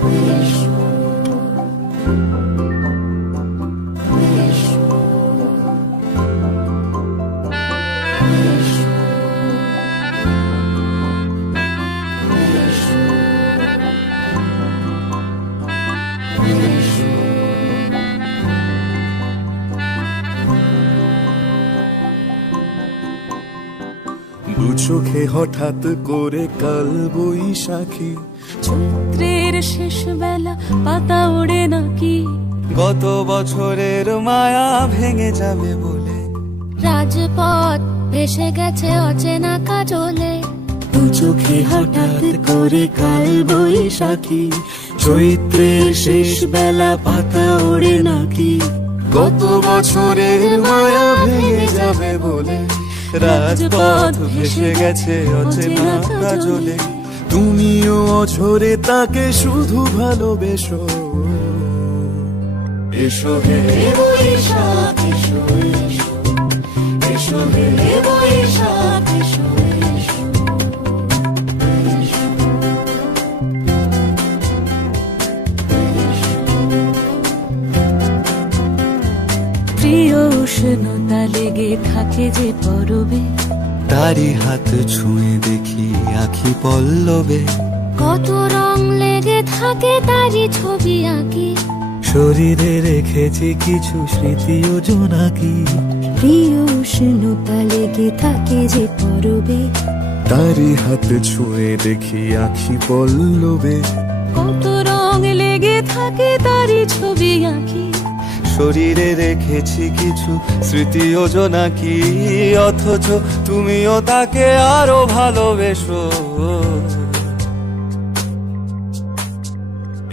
দু চোখে হঠাৎ করে কাল বৈশাখী, চৈত্রের শেষ বেলা পাতা ওড়ে নাকি, গত বছরের মায়া ভেঙে যাবে বলে রাজপথ ভেসে গেছে অচেনা কাজলে। দু চোখে হঠাৎ করে কাল বৈশাখী, চৈত্রের শেষ বেলা পাতা ওড়ে নাকি, গত বছরের মায়া ভেঙে যাবে বলে রাজপথ ভেসে গেছে অচেনা কাজলে। তুমিও অঝরে তাকে শুধু ভালোবেসো, এসো হে বৈশাখ এসো এসো, এসো হে বৈশাখ এসো এসো। প্রিয় উষ্ণতা লেগে থাকে যে পরবে, তারি হাত ছুঁয়ে দেখি আখি পল্লবে, কত রং লেগে থাকে তারই ছবি আঁকি, শরীরে রেখেছি কিছু স্মৃতি ও জোনাকি। প্রিয় উষ্ণতা লেগে থাকে যে পরবে, তারি হাত ছুঁয়ে দেখি আখি পল্লবে, কত রং লেগে থাকে তারই ছবি আঁকি, শরীরে রেখেছি কিছু স্মৃতি ও জোনাকি। অথচ তুমিও তাকে আরো ভালোবেসো,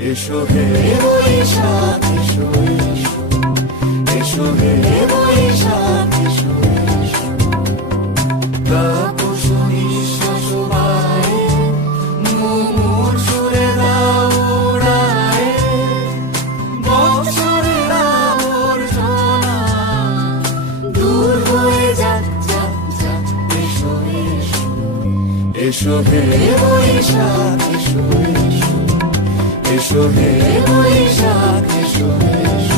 এসো হে বৈশাখ এসো এসো, এসো হে বৈশাখ এসো এসো। তাপস নিঃশ্বাস বায়ে, মুমুর সুরে দাও উড়ায়ে, বছরের আবর্জনা দূর হয়ে যাক যাক যাক। এসো এসো, এসো হে বৈশাখ এসো এসো, এসো হে বৈশাখ এসো এসো।